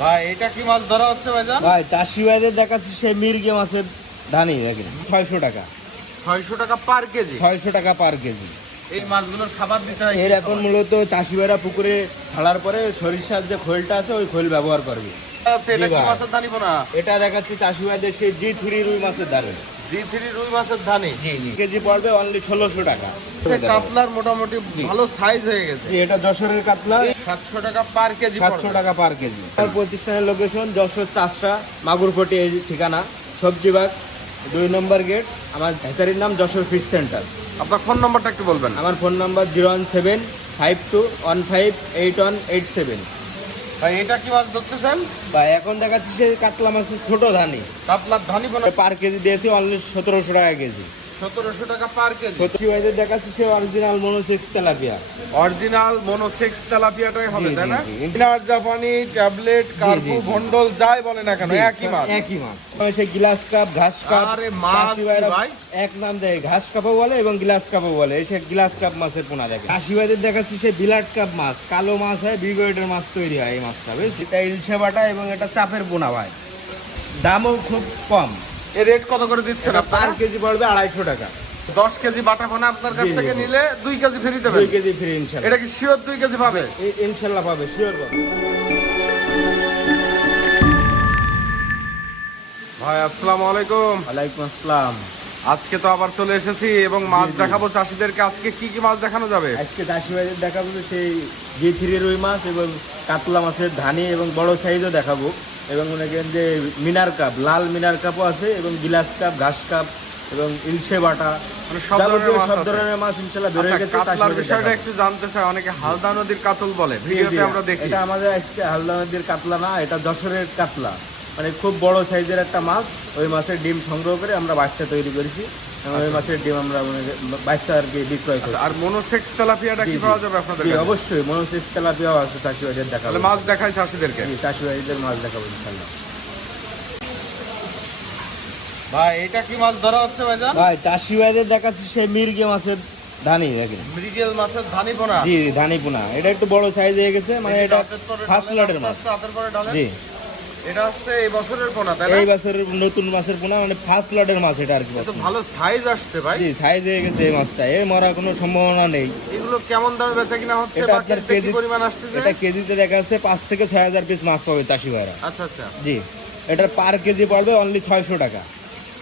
ভাই এটা কি মাছ ধরা হচ্ছে ভাইজান? ভাই চাষি ভাইদের দেখাচ্ছি সেই মির্গে মাছের ধানি দেখেন 600 টাকা। 600 টাকা পার কেজি। 600 টাকা পার কেজি। এই মাছগুলোর খাবার দিতে হয়। এর এখন মূলত চাষি ভাইরা পুকুরে ছাড়ার পরে সরিষার যে খোলটা আছে ওই খোল ব্যবহার করবে। এটা কি মাছের ধানি পোনা? এটা দেখাচ্ছি চাষি ভাইদের সেই G3 রুই মাছের ধানি। G3 রুই মাছের ধানি। জি কেজি পড়বে অনলি 1600 টাকা। কাতলার মোটামুটি ভালো সাইজ হয়ে গেছে। এটা যশোরের কাতলা 700 টাকা পার কেজি। 700 টাকা পার কেজি। আর প্রতিষ্ঠানের লোকেশন যশোর চাষরা মাগুরপটি এই ঠিকানা, সবজিবাগ 2 নম্বর গেট। আমার হ্যাচারির নাম যশোর ফিশ সেন্টার। আপনার ফোন নাম্বারটা একটু বলবেন। আমার ফোন নাম্বার 01752158187। ভাই এটা কি মাছ ধরতেছেন? ভাই এখন দেখাচ্ছি সেই কাতলা মাছের ছোট ধানি। কাতলার ধানি পোনা পার কেজি দিয়েছি অনলি 1700 টাকা কেজি। 1700 টাকা পার কেজি। সত্যি ভাইদের দেখাচ্ছি সে original monosex tilapia. Original monosex তেলাপিয়াটাই হবে, জি, তাই না? জি, জি। ইনার জাপানি, ট্যাবলেট, কার্পু, জি। ভন্ডল যাই বলে না কেন একই মাছ। একই মাছ। সেই গ্লাস কাপ, ঘাস কাপ। আরে মাছ চাষি ভাইরা কি ভাই? এক নাম দেয়, ঘাস কাপও বলে এবং গ্লাস কাপও বলে। এই সে গ্লাস কাপ মাছের পোনা দেখে। চাষি ভাইদের দেখাচ্ছি সেই বিলাট কাপ মাছ, কালো মাছ হয়, বিগয়েটের মাছ তৈরি হয় এই মাছটা, বুঝছি? এটা ইলশে বাটা এবং এটা চাপের পোনা ভাই। দামও খুব কম। এর রেট কত করে দিচ্ছেন পার আপনারা? কেজি পড়বে 250 টাকা। 10 কেজি বাটা পোনা আপনার কাছ জি, জি, থেকে জি। নিলে 2 কেজি ফ্রি 2 দেবেন। কেজি ফ্রি ইনশাল্লাহ। এটা কি শিওর 2 কেজি পাবে? ইনশাল্লাহ পাবে, শিওর পাবে। ভাই আসসালামু আলাইকুম। ওয়ালাইকুম আসসালাম। আজকে তো আবার চলে এসেছি এবং মাছ জি, জি। দেখাবো চাষিদেরকে। আজকে কি কি মাছ দেখানো যাবে? আজকে চাষি ভাইদের দেখাবো যে সেই G3 রুই মাছ এবং কাতলা মাছের ধানি এবং বড় সাইজও দেখাবো। এবং মনে করেন যে মিনার কাপ, লাল মিনার কাপও আছে এবং গিলাস কাপ, ঘাস কাপ এবং ইলশে বাটা, মানে সব যাবতীয় ধরনের মাছ সব আছে। ধরনের মাছ ইনশাআল্লাহ বের হয়ে আচ্ছা, গেছে। চাষি কাতলার ভাইদের বিষয়টা দেখাবো। একটু জানতে চাই। অনেকে হালদা নদীর কাতল বলে, জি, ভিডিওতে জি। আমরা দেখি। এটা আমাদের আজকে হালদা নদীর কাতলা না, এটা যশোরের কাতলা। মানে খুব বড় সাইজের একটা মাছ। ওই মাছের ডিম সংগ্রহ করে আমরা বাচ্চা তৈরি করেছি এবং ওই মাছের ডিম আমরা মানে বাচ্চা আর কি বিক্রয় করি। আর মনোসেক্স তেলাপিয়াটা কি পাওয়া যাবে আপনাদের জি কাছে? অবশ্যই মনোসেক্স তেলাপিয়াও আছে চাষি ভাইদের দেখাবো। তাহলে মাছ দেখাই চাষিদেরকে। জি, চাষি ভাইদের মাছ দেখাবো ইনশাআল্লাহ। ভাই এটা কি মাছ ধরা হচ্ছে ভাইজান? ভাই চাষি ভাইদের দেখাচ্ছি সেই মির্গে মাছের ধানি দেখেন। মৃগেল মাছের ধানি পোনা। জি ধানি পোনা। এটা একটু বড় সাইজ হয়ে গেছে, মানে এটা ফার্স্ট লটের মাছ। হাতের পরে ঢালেন। জি এটা হচ্ছে এই বছরের পোনা, তাই না? এই বছরের নতুন মাছের পোনা, মানে ফার্স্ট লটের মাছ এটা আর কি। এটা তো ভালো সাইজ আসছে ভাই। জি সাইজ হয়ে গেছে এই মাছটা, এর মরার কোনো সম্ভাবনা নেই। এগুলো কেমন দামে বেচা কিনা হচ্ছে এটা বা আপনার কিনতে কি কেজি, পরিমাণ আসতেছে? এটা কেজিতে দেখা যাচ্ছে 5 থেকে 6000 পিস মাছ পাবে চাষি ভাইরা। আচ্ছা আচ্ছা। জি এটার পার কেজি পড়বে অনলি 600 টাকা।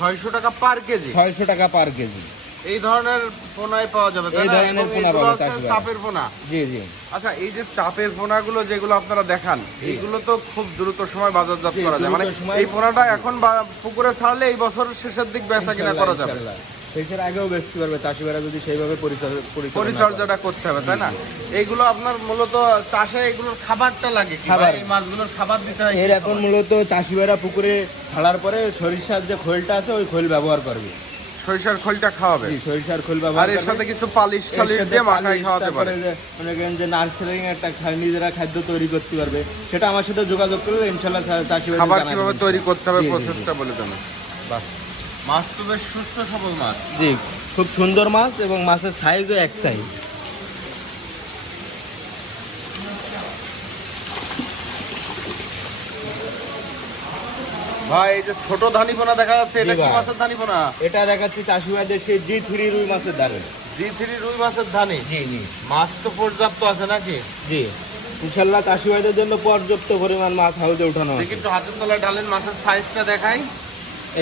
600 টাকা পার কেজি। 600 টাকা পার কেজি। এই ধরনের পোনাই পাওয়া যাবে, তাই এই না? ধরনের এবং পোনা এগুলো পাবে হচ্ছে চাষিরা। চাপের পোনা। জি জি আচ্ছা, এই যে চাপের পোনাগুলো যেগুলো আপনারা দেখান, এইগুলো তো খুব দ্রুত সময় বাজারজাত জি, করা যায়। মানে দ্রুত সময়। এই পোনাটা এখন পুকুরে ছাড়লে এই বছরের শেষের দিক বেচা কিনা করা যাবে। ইনশাআল্লাহ। শেষের আগেও বেচতে পারবে চাষি ভাইরা যদি সেইভাবে পরিচর্যা করে। পরিচর্যাটা করতে হবে, তাই না? এইগুলো আপনার মূলত চাষে এগুলোর খাবারটা লাগে কি? খাবার। ভাই, এই মাছগুলোর খাবার দিতে হয় কি? এর এখন মূলত চাষি ভাইরা পুকুরে ছাড়ার পরে সরিষার যে খোলটা আছে ওই খোল ব্যবহার করবে। সরিষার খোলটা খাওয়াবে। জি সরিষার খোল আর ব্যবহার এর করবে। সাথে কিছু পালিশ এর টালিশ সাথে দিয়ে মাখাই পালিশ, খাওয়াতে পারে। তারপরে যে মনে করেন যে নার্সারিং একটা নিজেরা খাদ্য তৈরি করতে পারবে, সেটা আমার সাথে যোগাযোগ করলে ইনশাআল্লাহ চাষি ভাইরা খাবার কিভাবে তৈরি করতে হবে জি, জি, প্রসেসটা বলে দেন। বাহ। মাছ তো বেশ সুস্থ সবল মাছ। জি খুব সুন্দর মাছ এবং মাছের সাইজও এক সাইজ। ভাই এই যে ছোট ধানি পোনা দেখা যাচ্ছে, এটা জি কি ভাই। মাছের ধানি পোনা? এটা দেখাচ্ছি চাষি ভাইদের সেই G3 রুই মাছের ধারে। G3 রুই মাছের ধানি। জি জি মাছ তো পর্যাপ্ত আছে নাকি? জি ইনশাল্লাহ চাষি ভাইদের জন্য পর্যাপ্ত পরিমাণ মাছ হাউজে উঠানো দেখি আছে। একটু হাতের তলায় ঢালেন, মাছের সাইজটা দেখাই।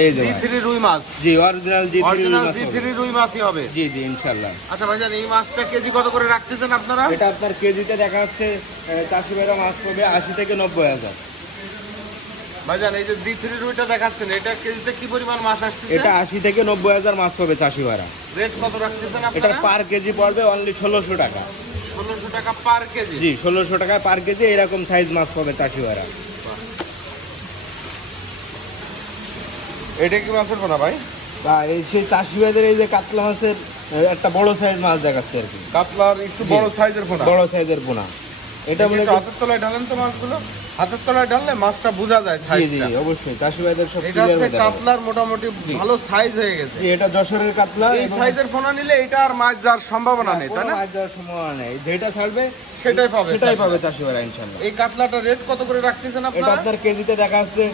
এই যে ভাই। G3 রুই মাছ। জি অরিজিনাল G3 রুই অরিজিনাল মাছ G3 হবে। রুই মাছই হবে। জি জি ইনশাল্লাহ। আচ্ছা ভাইজান, এই মাছটা কেজি কত করে রাখতেছেন আপনারা? এটা আপনার কেজিতে দেখা যাচ্ছে চাষি ভাইরা মাছ পাবে 80 থেকে 90 হাজার। ভাইজান এই যে G3 রুইটা দেখাচ্ছেন, এটা কেজিতে কি পরিমাণ মাছ আসছে? এটা 80 থেকে 90 হাজার মাছ পাবে চাষি ভাইরা। রেট কত রাখতেছেন এটার আপনারা? পার কেজি পড়বে অনলি 1600 টাকা। 1600 টাকা পার কেজি। জি 1600 টাকা পার কেজি এরকম সাইজ মাছ পাবে চাষি ভাইরা। এটা কি মাছের পোনা ভাই? বা এই সেই চাষি ভাইদের এই যে কাতলা মাছের একটা বড় সাইজ মাছ দেখাচ্ছে আর কি। কাতলার একটু বড় সাইজের পোনা। বড় সাইজের পোনা। এটা এটা মনে একটু হাতের তলায় ঢালেন তো মাছগুলো। হাতের তলায় ঢাললে মাছটা বোঝা যায় জি জি সাইজটা। অবশ্যই চাষি ভাইদের সব এটা ক্লিয়ার হচ্ছে হয়ে যাবে। কাতলার মোটামুটি ভালো সাইজ হয়ে গেছে। জি, এটা যশোরের কাতলা এই এবং সাইজের পোনা নিলে এটা আর মাছ যাওয়ার সম্ভাবনা নেই, তাই কোনো না? মাছ দেওয়ার সম্ভাবনা নেই, যেটা ছাড়বে সেটাই পাবে সেটাই চাষিরা। পাবে চাষি ভাইরা ইনশাল্লাহ। এই কাতলাটা রেট কত করে রাখতেছেন এটা আপনারা? আপনার কেজিতে দেখা যাচ্ছে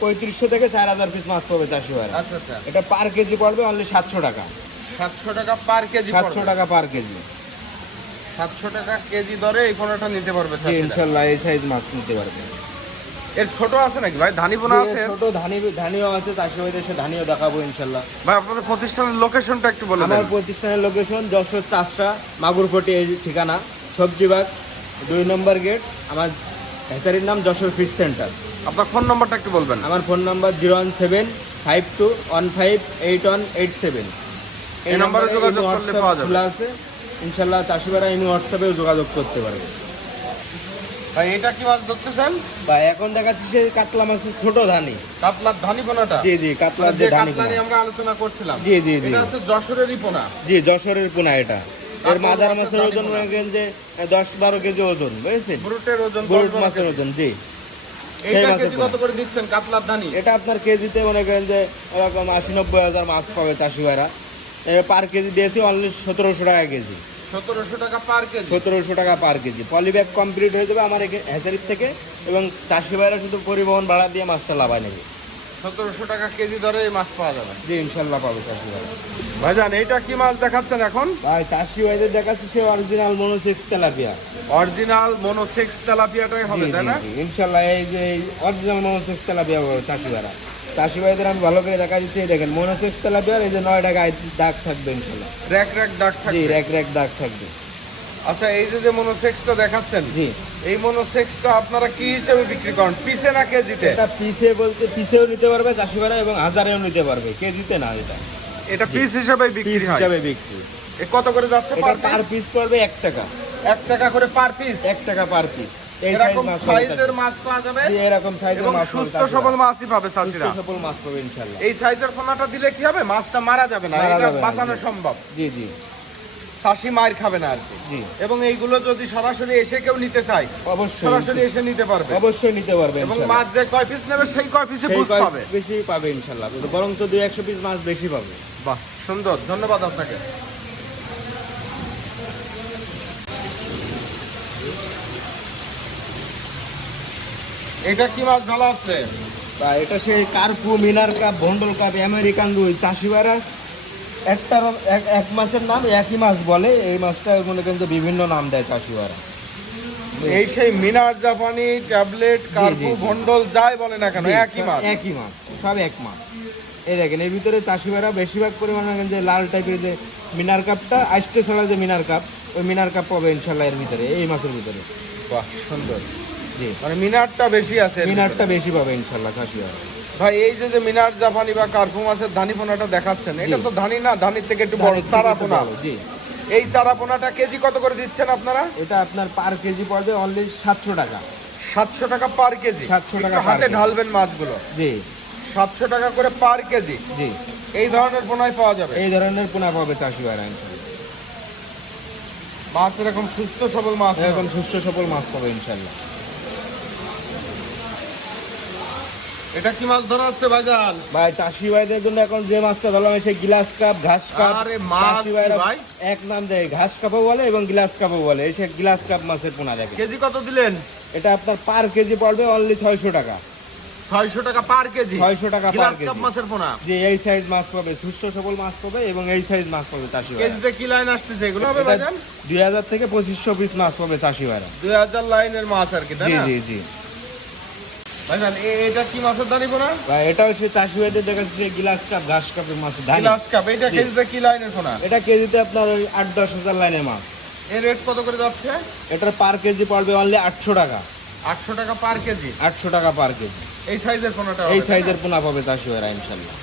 3500 থেকে 4000 পিস মাছ পাবে চাষি ভাইরা। আচ্ছা আচ্ছা, এটা পার কেজি পড়বে অনলি 700 টাকা। 700 টাকা পার কেজি 700 পড়বে। টাকা পার কেজি। 700 টাকা কেজি দরে এই পোনাটা নিতে পারবে জি চাষিরা। ইনশাল্লাহ এই সাইজ মাছ নিতে পারবে। এর ছোট আছে নাকি ভাই? ধানি পোনা জি, আছে? ছোট ধানিও আছে, চাষি ভাইদের সে ধানিও দেখাবো ইনশাল্লাহ। ভাই আপনাদের প্রতিষ্ঠানের লোকেশনটা একটু বলে আমার দেন। প্রতিষ্ঠানের লোকেশন যশোর চাষরা মাগুরপটি, এই ঠিকানা সবজি বাগ 2 নম্বর গেট। আমার হ্যাচারির নাম যশোর ফিশ সেন্টার। আপনার ফোন নম্বরটা একটু বলবেন। আমার ফোন নাম্বার 01752158187। এই নম্বরে যোগাযোগ করলে হোয়াটসঅ্যাপ পাওয়া যাবে। খোলা আছে ইনশাল্লাহ, চাষিবারা এই হোয়াটসঅ্যাপেও যোগাযোগ করতে পারবে। ভাই এটা কি মাছ ধরতেছেন? বা এখন দেখাচ্ছি সে কাতলা মাছের ছোট ধানি। কাতলার ধানি পোনাটা? জি জি কাতলার যে যে ধানি কাতলা পোনা। নিয়ে আমরা আলোচনা করছিলাম। জি জি জি এটা হচ্ছে যশোরেরই পোনা। জি যশোরের পোনা এটা। এর কাতলা মাদার মাছের মাছের ধানি ওজন পোনা। মনে করেন যে 10-12 কেজি ওজন, বুঝেছেন? ব্রুটের ওজন গরুট 10-12 মাছের কেজি। ওজন, জি। এইটা সেই মাছের কেজি পোনা। কত করে দিচ্ছেন কাতলার ধানি? এটা আপনার কেজিতে মনে করেন যে এরকম 80-90 হাজার মাছ পাবে চাষি ভাইরা। পার কেজি দিয়েছি অনলি 1700 টাকা কেজি। 1700 টাকা পার কেজি। 1700 টাকা পার কেজি। পলিব্যাগ কমপ্লিট হয়ে যাবে আমার হ্যাচারির থেকে, এবং চাষি ভাইরা শুধু পরিবহন ভাড়া দিয়ে মাছটা লাভায় নেবে। 1700 টাকা কেজি দরে এই মাছ পাওয়া যাবে। জি ইনশাল্লাহ পাবে চাষি ভাইরা। ভাইজান এইটা কি মাছ দেখাচ্ছেন এখন? ভাই চাষি ভাইদের দেখাচ্ছি সে original monosex tilapia. Original monosex তেলাপিয়াটাই হবে, তাই না? ইনশাল্লাহ এই যে অরিজিনাল মনোসেক্স তেলাপিয়া পাবে চাষি ভাইরা। চাষি ভাইদের আমি ভালো করে দেখা দিচ্ছি, এই দেখেন মনোসেক্স তেলাপিয়ার এই যে 9 গায়ে দাগ থাকবে ইনশাল্লাহ। র‍্যাক দাগ জি থাকবে। র‍্যাক দাগ থাকবে। আচ্ছা এই যে মনোসেক্সটা দেখাচ্ছেন, জি এই মনোসেক্সটা আপনারা কি হিসেবে বিক্রি করেন? পিসে না কেজিতে? এটা পিসে বলতে পিসেও নিতে পারবে চাষি ভাইরা এবং হাজারেও নিতে পারবে, কেজিতে না। এটা পিস হিসেবে পিস বিক্রি হয়। হিসাবে বিক্রি। এ কত করে যাচ্ছে এটা পার পার পিস? পিস পড়বে 1 টাকা। 1 টাকা করে পার পিস। 1 টাকা পার পিস। এই এরকম সাইজ মাছ সাইজের মাছ পাওয়া যাবে জি, এরকম সাইজের এবং মাছ পাবে সুস্থ চাষিরা। সবল মাছই পাবে সুস্থ চাষিরা। সবল মাছ পাবে ইনশাআল্লাহ। এই সাইজের পোনাটা দিলে কি হবে? মাছটা মারা যাবে না, মারা এটা যাবে না, বাঁচানো জি। সম্ভব। জি জি চাষি মার খাবে না আর কি। জি এবং এইগুলো যদি সরাসরি এসে কেউ নিতে চায়, অবশ্যই সরাসরি এসে নিতে পারবে। অবশ্যই নিতে পারবে এবং ইনশাআল্লাহ। মাছ যে কয় পিস নেবে সেই কয় পিসে সেই বুঝ কয় পাবে। বেশি পাবে ইনশাআল্লাহ, বরঞ্চ 200 পিস মাছ বেশি পাবে। বাহ সুন্দর, ধন্যবাদ আপনাকে। এটা কি মাছ ঢালা হচ্ছে? তা এটা সেই কার্পু, মিনার কাপ, ভন্ডল কাপ, আমেরিকান রুই। চাষি ভাইরা এক মাছের নাম একই মাছ বলে, এই মাছটা মনে করেন যে বিভিন্ন নাম দেয় চাষি ভাইরা। এই সেই মিনার জাপানি, ট্যাবলেট, কার্পু, জি, জি। ভন্ডল যাই বলে না কেন জি, একই মাছ। একই মাছ, সব এক মাছ। এই দেখেন এর ভিতরে চাষি ভাইরা বেশিরভাগ পরিমাণে যে লাল টাইপের যে মিনার কাপটা, আইসটে ছড়া যে মিনার কাপ, ওই মিনার কাপ পাবে ইনশাল্লাহ এর ভিতরে, এই মাছের ভিতরে। বাহ সুন্দর, জি মানে মিনারটা বেশি আছে এর মিনারটা ভিতরে। বেশি পাবে ইনশাল্লাহ চাষি ভাইরা। ভাই এই যে মিনার জাপানি বা কার্পু মাছের ধানি পোনাটা দেখাচ্ছেন, এটা জি। তো ধানি না, ধানির থেকে একটু বড় চারা পোনা। জি এই চারা পোনাটা কেজি কত করে দিচ্ছেন আপনারা? এটা আপনার পার কেজি পড়বে অনলি 700 টাকা। 700 টাকা পার কেজি। 700 টাকা একটু পার হাতে কেজি। ঢালবেন মাছগুলো। জি 700 টাকা করে পার কেজি জি এই ধরনের পোনায় পাওয়া যাবে। এই ধরনের পোনা পাবে চাষি ভাইরা ইনশাল্লাহ। মাছ এরকম সুস্থ সবল মাছ এরকম সুস্থ সবল মাছ পাবে ইনশাল্লাহ। এটা কি মাছ ধরা হচ্ছে ভাইজান? ভাই চাষি ভাইদের জন্য এখন যে মাছটা ধরলাম সেই গ্লাস কাপ, ঘাস কাপ। আরে মাছ চাষি ভাইরা কি ভাই? এক নাম দেয়, ঘাস কাপও বলে এবং গ্লাস কাপও বলে। এই সে গ্লাস কাপ মাছের পোনা দেখে। কেজি কত দিলেন? এটা আপনার পার কেজি পড়বে অনলি 600 টাকা। 600 টাকা পার কেজি। 600 টাকা পার গ্লাস কেজি। কাপ মাছের পোনা যে এই সাইজ মাছ পাবে, সুস্থ সবল মাছ পাবে এবং এই সাইজ মাছ পাবে চাষি ভাইরা। কেজিতে কি লাইন আসতেছে এগুলো হবে এটা ভাইজান? 2000 থেকে 2500 পিস মাছ পাবে চাষি ভাইরা। 2000 লাইনের মাছ আর কি, তাই জি না? জি জি ভাইজান এটা কি মাছের দানি পোনা? ভাই এটাও সে চাষি ভাইদের দেখাচ্ছে যে গ্লাস কাপ, ঘাস কাপের মাছ ধানি। গ্লাস কাপ, এটা জি। কেজিতে কি লাইনের পোনা? এটা কেজিতে আপনার ওই 8-10 হাজার লাইনের মাছ। এর রেট কত করে যাচ্ছে? এটার পার কেজি পড়বে অনলি 800 টাকা। 800 টাকা পার কেজি। 800 টাকা পার কেজি। এই সাইজের পোনাটা এই হবে, সাইজের তাই না? পোনা পাবে চাষি ভাইরা ইনশাল্লাহ।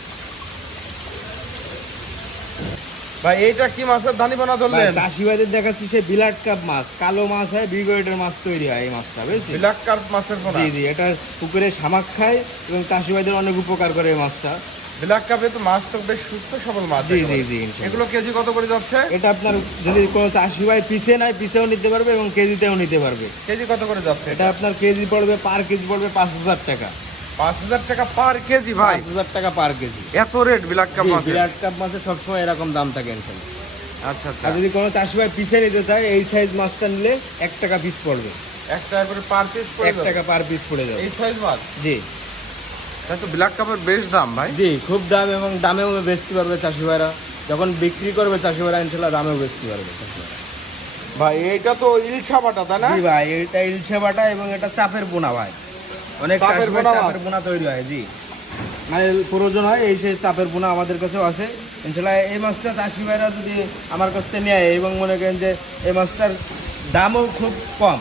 ভাই এইটা কি মাছের দানি পোনা ভাই ধরলেন? চাষি ভাইদের দেখাচ্ছি সে বিলাট কাপ মাছ, কালো মাছ হয়, বিগয়েডের মাছ তৈরি হয় এই মাছটা, বুঝছি? ব্ল্যাক কার্প মাছের পোনা। জি জি এটা পুকুরে শামাক খায় এবং চাষি ভাইদের অনেক উপকার করে এই মাছটা। ব্ল্যাক কাপে তো মাছ তো বেশ সুস্থ সবল মাছ। জি জি একেবারে। জি ইনশাল্লাহ। এগুলো কেজি কত করে যাচ্ছে? এটা আপনার যদি কোনো চাষি ভাই পিসে নেয় পিসেও নিতে পারবে এবং কেজিতেও নিতে পারবে। কেজি কত করে যাচ্ছে? এটা আপনার কেজি পড়বে, পার কেজি পড়বে 5,000 টাকা। 5,000 টাকা পার কেজি ভাই? 5,000 টাকা পার কেজি। এত রেট ব্ল্যাক কাপ মাছের? বিরাট কাপ মাছের সবসময় এরকম দাম থাকে ইনশাল্লাহ। আচ্ছা আচ্ছা। আর যদি কোনো চাষি ভাই পিসে নিতে চায় এই সাইজ মাছটা নিলে 1 টাকা পিস পড়বে। 1 টাকা করে পার পিস পড়ে 1 টাকা পার পিস পড়ে যাবে। এই সাইজ মাছ? জি তাই তো ব্ল্যাক কাপের বেশ দাম ভাই। জি, খুব দাম এবং দামেও বেচতে পারবে চাষি ভাইরা। যখন বিক্রি করবে চাষি ভাইরা ইনশাল্লাহ দামেও বেচতে পারবে চাষি ভাইরা। ভাই এইটা তো ইলশা বাটা তাই না? জি ভাই, এটা ইলশে বাটা এবং এটা চাপের পোনা ভাই। অনেক চাপের চাপের পোনা মাছ? চাপের পোনা তৈরি হয়। জি, মানে প্রয়োজন হয় এই সেই চাপের পোনা আমাদের কাছেও আছে ইনশাল্লাহ। এই মাছটা চাষি ভাইরা যদি আমার কাছ থেকে নেয় এবং মনে করেন যে এই মাছটার দামও খুব কম।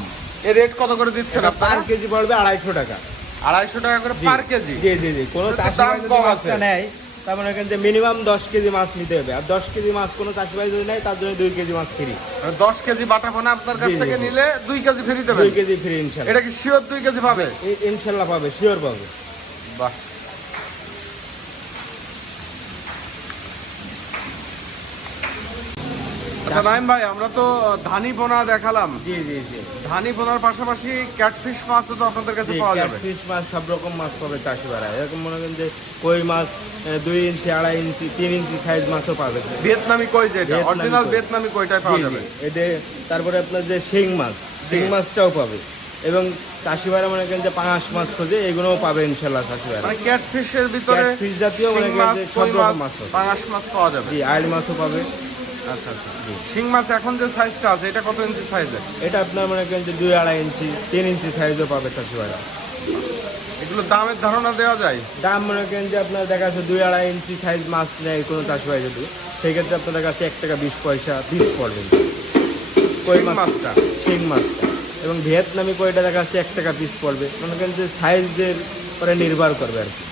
এর রেট কত করে দিচ্ছেন এটা আপনারা? পার কেজি পড়বে 250 টাকা। 250 টাকা করে জি। পার কেজি? জি জি জি, কোনো এটা তো চাষি দাম ভাই যদি কম মাছটা আছে। নেয় তার মনে করেন যে মিনিমাম 10 কেজি মাছ নিতে হবে। আর 10 কেজি মাছ কোনো চাষি ভাই যদি নেয় তার জন্য 2 কেজি মাছ ফ্রি। 10 কেজি বাটা পোনা আপনার কাছ জি, জি, থেকে জি। নিলে 2 কেজি ফ্রি 2 দেবেন? কেজি ফ্রি ইনশাল্লাহ। এটা কি শিওর 2 কেজি পাবে? ইনশাল্লাহ পাবে, শিওর পাবে। বাহ। আচ্ছা নাইম ভাই, আমরা তো ধানি পোনা দেখালাম। জি জি জি, ধানি পোনার পাশাপাশি ক্যাটফিশ মাছও তো আপনাদের কাছে পাওয়া যাবে? ক্যাটফিশ মাছ সব রকম মাছ পাবে চাষি ভাইরা। এরকম মনে করেন যে কই মাছ 2 ইঞ্চি 2.5 ইঞ্চি 3 ইঞ্চি সাইজ মাছও পাবে। ভিয়েতনামি কই যেটা ভিয়েতনামি অরিজিনাল কই। ভিয়েতনামি কইটাই পাওয়া যাবে? এতে তারপরে আপনার যে শিং মাছ, শিং মাছটাও পাবে। এবং চাষি ভাইরা মনে করেন যে পাঙাশ মাছ খোঁজে, এগুলোও পাবে ইনশাল্লাহ চাষি ভাইরা। মানে ক্যাটফিশের ভিতরে ক্যাটফিশ জাতীয় মনে শিং করেন মাছ, যে কই সব রকম মাছ, মাছ পাবে। পাঙাশ মাছ পাওয়া যাবে? জি, আইল মাছও পাবে। আচ্ছা আচ্ছা। শিং মাছ এখন যে সাইজটা আছে এটা কত ইঞ্চি সাইজের? এটা আপনার মনে করেন যে 2.5 ইঞ্চি 3 ইঞ্চি সাইজও পাবে চাষি ভাইরা। এগুলো দামের ধারণা দেওয়া যায়? দাম মনে করেন যে আপনার দেখা যাচ্ছে 2.5 ইঞ্চি সাইজ মাছ নেয় কোনো চাষি ভাই যদি, সেই ক্ষেত্রে আপনাদের কাছে 1 টাকা 20 পয়সা পিস পড়বে কই শিং মাছটা, শিং মাছটা। এবং ভিয়েতনামি কইটা দেখা যাচ্ছে 1 টাকা পিস পড়বে। মনে করেন যে সাইজের পরে নির্ভর করবে আর কি।